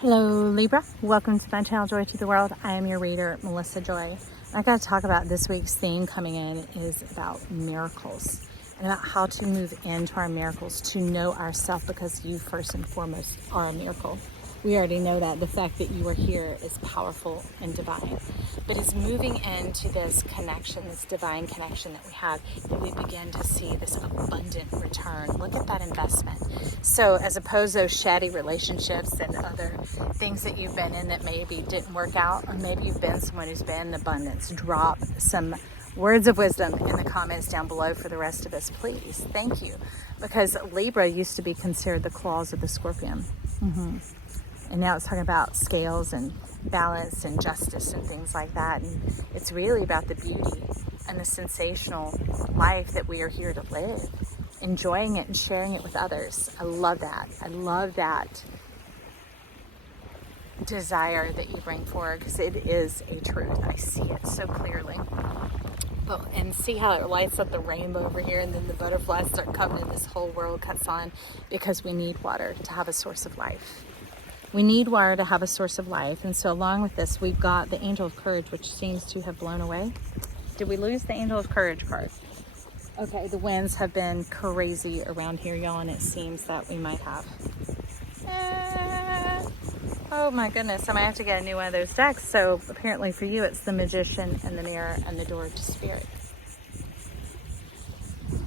Hello Libra, welcome to my channel Joy to the World. I am your reader, Melissa Joy. I got to talk about this week's theme coming in is about miracles and about how to move into our miracles, to know ourselves, because you first and foremost are a miracle. We already know that. The fact that you are here is powerful and divine. But it's moving into this connection, this divine connection that we have, that we begin to see this abundant return. Look at that investment. So as opposed to those shady relationships and other things that you've been in that maybe didn't work out, or maybe you've been someone who's been in abundance, drop some words of wisdom in the comments down below for the rest of us, please. Thank you. Because Libra used to be considered the claws of the scorpion. And now it's talking about scales and balance and justice and things like that. And it's really about the beauty and the sensational life that we are here to live, enjoying it and sharing it with others. I love that. I love that desire that you bring forward, because it is a truth. I see it so clearly. And see how it lights up the rainbow over here, and then the butterflies start coming and this whole world cuts on, because we need water to have a source of life. We need water to have a source of life. And so along with this, we've got the Angel of Courage, which seems to have blown away. Did we lose the Angel of Courage card? Okay, the winds have been crazy around here, y'all, and it seems that we might have. Oh my goodness, I might have to get a new one of those decks. So apparently for you, it's the Magician and the Mirror and the Door to Spirit.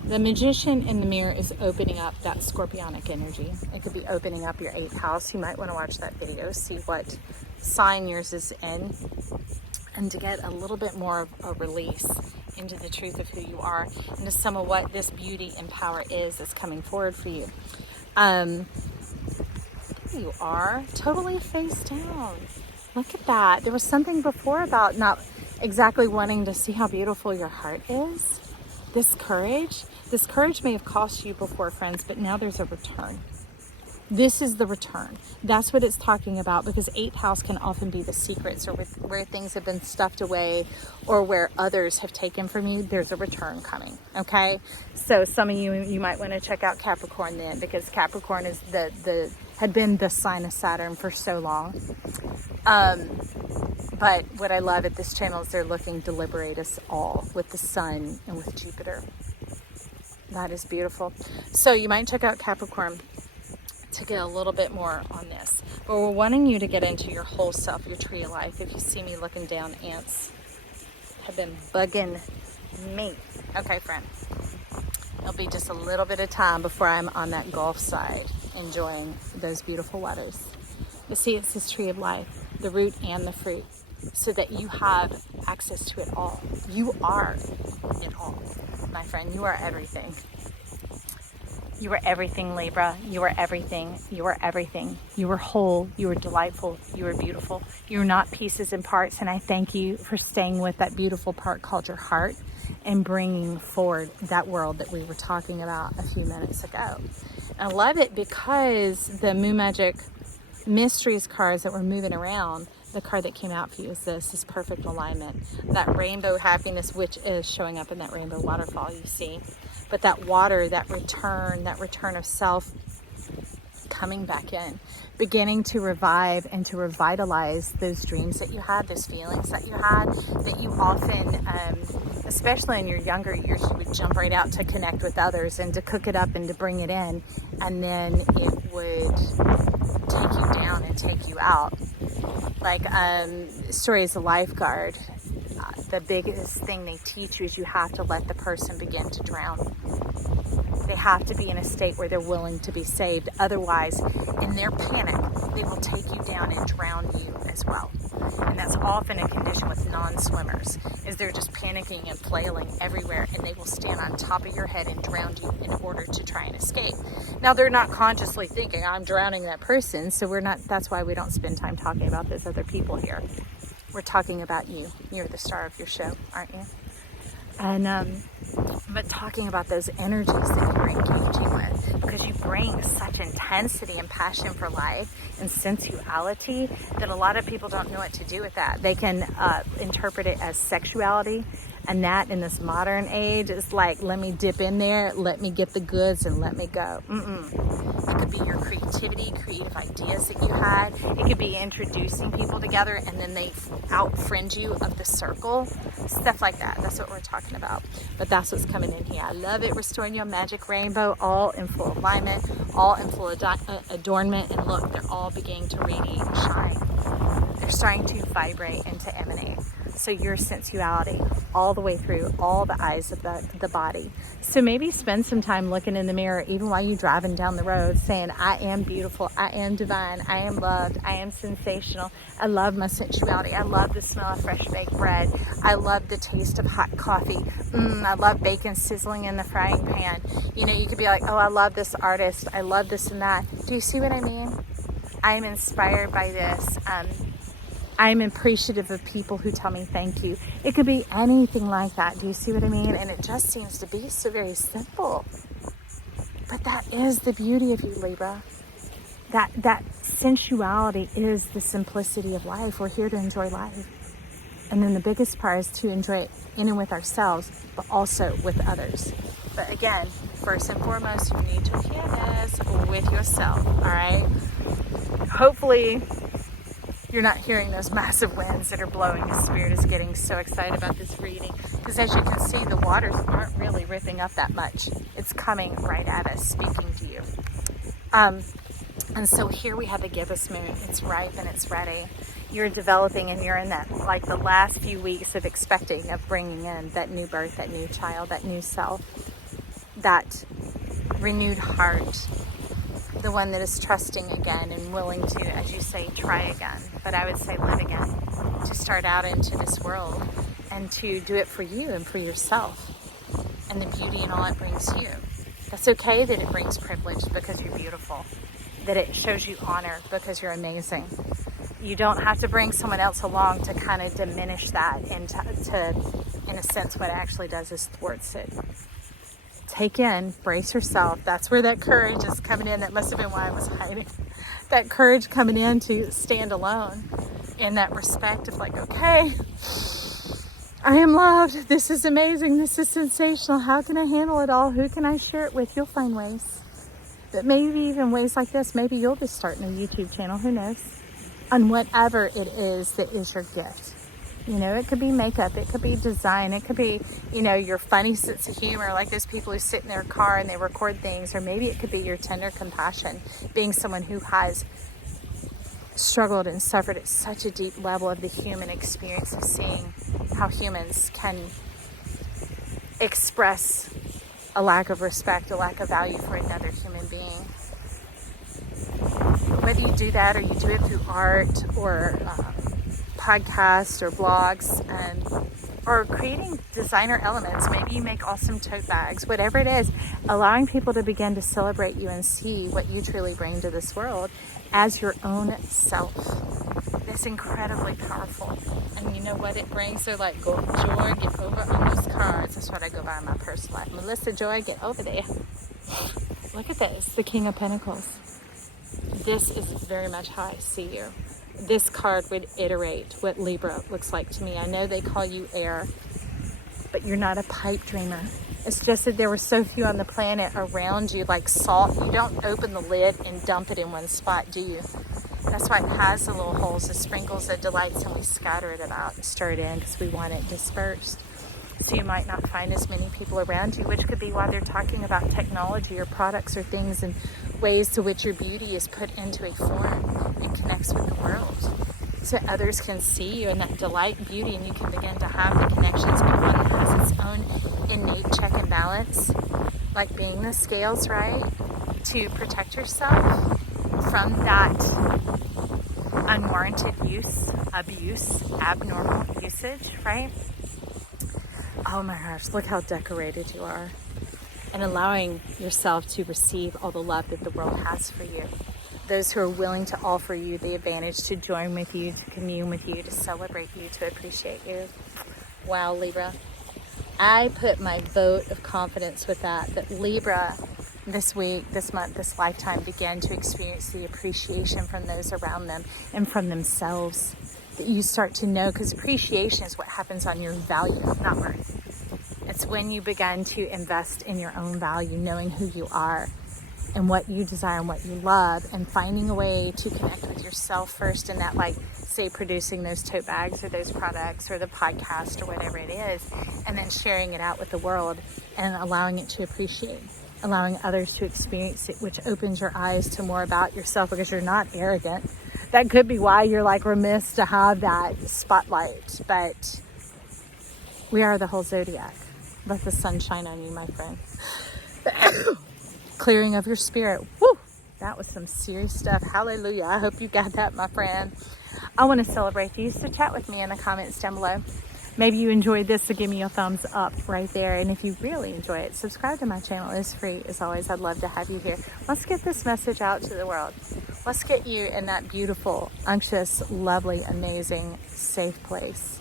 The Magician in the Mirror is opening up that scorpionic energy. It could be opening up your 8th house. You might want to watch that video, see what sign yours is in, and to get a little bit more of a release into the truth of who you are, into some of what this beauty and power is that's coming forward for you. There you are, totally face down. Look at that. There was something before about not exactly wanting to see how beautiful your heart is. This courage may have cost you before, friends, but now there's a return. This is the return. That's what it's talking about, because 8th house can often be the secrets, or where things have been stuffed away, or where others have taken from you. There's a return coming, okay? So some of you might want to check out Capricorn then, because Capricorn is had been the sign of Saturn for so long. But what I love at this channel is they're looking to liberate us all with the sun and with Jupiter. That is beautiful. So you might check out Capricorn to get a little bit more on this. But we're wanting you to get into your whole self, your tree of life. If you see me looking down, ants have been bugging me. Okay, friend. It'll be just a little bit of time before I'm on that Gulf side enjoying those beautiful waters. You see, it's this tree of life, the root and the fruit, so that you have access to it all. You are it all, my friend. You are everything. You are everything, Libra. You are everything. You are everything. You are whole. You are delightful. You are beautiful. You are not pieces and parts. And I thank you for staying with that beautiful part called your heart and bringing forward that world that we were talking about a few minutes ago. I love it because the Moon Magic Mysteries cards that were moving around, the card that came out for you is this perfect alignment. That rainbow happiness, which is showing up in that rainbow waterfall you see. But that water, that return of self coming back in, beginning to revive and to revitalize those dreams that you had, those feelings that you had, that you often, especially in your younger years, you would jump right out to connect with others and to cook it up and to bring it in, and then it would take you down and take you out. Like Story as a Lifeguard, the biggest thing they teach you is you have to let the person begin to drown. They have to be in a state where they're willing to be saved. Otherwise, in their panic, they will take you down and drown you as well. And that's often a condition with non-swimmers, is they're just panicking and flailing everywhere, and they will stand on top of your head and drown you in order to try and escape. Now, they're not consciously thinking, I'm drowning that person, so that's why we don't spend time talking about those other people here. We're talking about you. You're the star of your show, aren't you? And but talking about those energies that you're engaging with, because you bring such intensity and passion for life and sensuality that a lot of people don't know what to do with that. They can interpret it as sexuality, And that in this modern age is like, let me dip in there, let me get the goods and let me go. It could be your creativity, creative ideas that you had. It could be introducing people together and then they out-friend you of the circle. Stuff like that. That's what we're talking about. But that's what's coming in here. I love it. Restoring your magic rainbow, all in full alignment, all in full adornment. And look, they're all beginning to radiate and shine. They're starting to vibrate and to emanate. So your sensuality all the way through all the eyes of the body. So maybe spend some time looking in the mirror, even while you're driving down the road, saying, I am beautiful, I am divine, I am loved, I am sensational, I love my sensuality, I love the smell of fresh baked bread, I love the taste of hot coffee, I love bacon sizzling in the frying pan. You know, you could be like, oh, I love this artist, I love this and that. Do you see what I mean? I am inspired by this. I'm appreciative of people who tell me thank you. It could be anything like that. Do you see what I mean? And it just seems to be so very simple. But that is the beauty of you, Libra. That sensuality is the simplicity of life. We're here to enjoy life. And then the biggest part is to enjoy it in and with ourselves, but also with others. But again, first and foremost, you need to hear this with yourself, all right? Hopefully, you're not hearing those massive winds that are blowing. The spirit is getting so excited about this reading because as you can see, the waters aren't really ripping up that much. It's coming right at us, speaking to you. And so here we have the gibbous moon. It's ripe and it's ready. You're developing and you're in that, like the last few weeks of expecting, of bringing in that new birth, that new child, that new self, that renewed heart. The one that is trusting again and willing to, as you say, try again. But I would say live again, to start out into this world and to do it for you and for yourself and the beauty and all it brings you. That's okay that it brings privilege because you're beautiful, that it shows you honor because you're amazing. You don't have to bring someone else along to kind of diminish that and to in a sense, what it actually does is thwarts it. Take in, brace yourself. That's where that courage is coming in. That must have been why I was hiding. That courage coming in to stand alone in that respect of like, okay, I am loved. This is amazing. This is sensational. How can I handle it all? Who can I share it with? You'll find ways. But maybe even ways like this, maybe you'll be starting a YouTube channel. Who knows? On whatever it is that is your gift. You know, it could be makeup, it could be design, it could be, you know, your funny sense of humor, like those people who sit in their car and they record things, or maybe it could be your tender compassion, being someone who has struggled and suffered at such a deep level of the human experience of seeing how humans can express a lack of respect, a lack of value for another human being. Whether you do that or you do it through art or podcasts or blogs or creating designer elements. Maybe you make awesome tote bags, whatever it is, allowing people to begin to celebrate you and see what you truly bring to this world as your own self. It's incredibly powerful. And you know what it brings? They're like, go Joy, get over on those cards. That's what I go by in my personal life. Melissa Joy, get over there. Look at this, the King of Pentacles. This is very much how I see you. This card would iterate what Libra looks like to me. I know they call you air, but you're not a pipe dreamer. It's just that there were so few on the planet around you, like salt. You don't open the lid and dump it in one spot, do you? That's why it has the little holes, the sprinkles, the delights, and we scatter it about and stir it in because we want it dispersed. So you might not find as many people around you, which could be why they're talking about technology or products or things and ways to which your beauty is put into a form and connects with the world. So others can see you in that delight and beauty, and you can begin to have the connections. But one that has its own innate check and balance, like being the scales, right? To protect yourself from that unwarranted use, abuse, abnormal usage, right? Oh my gosh, look how decorated you are. And allowing yourself to receive all the love that the world has for you. Those who are willing to offer you the advantage to join with you, to commune with you, to celebrate you, to appreciate you. Wow, Libra. I put my vote of confidence with that Libra this week, this month, this lifetime began to experience the appreciation from those around them and from themselves. That you start to know, because appreciation is what happens on your value, not worth. It's when you begin to invest in your own value, knowing who you are and what you desire and what you love, and finding a way to connect with yourself first, and that, like, say, producing those tote bags or those products or the podcast or whatever it is, and then sharing it out with the world and allowing it to appreciate, allowing others to experience it, which opens your eyes to more about yourself, because you're not arrogant. That could be why you're like remiss to have that spotlight, but we are the whole zodiac. Let the sun shine on you, my friend. Clearing of your spirit. Woo! That was some serious stuff. Hallelujah. I hope you got that, my friend. I want to celebrate you, so chat with me in the comments down below. Maybe you enjoyed this, so give me a thumbs up right there. And if you really enjoy it, subscribe to my channel. It's free. As always, I'd love to have you here. Let's get this message out to the world. Let's get you in that beautiful, unctuous, lovely, amazing, safe place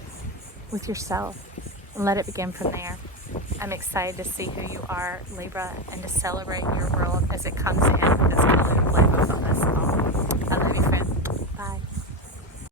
with yourself. And let it begin from there. I'm excited to see who you are, Libra, and to celebrate your world as it comes in this blue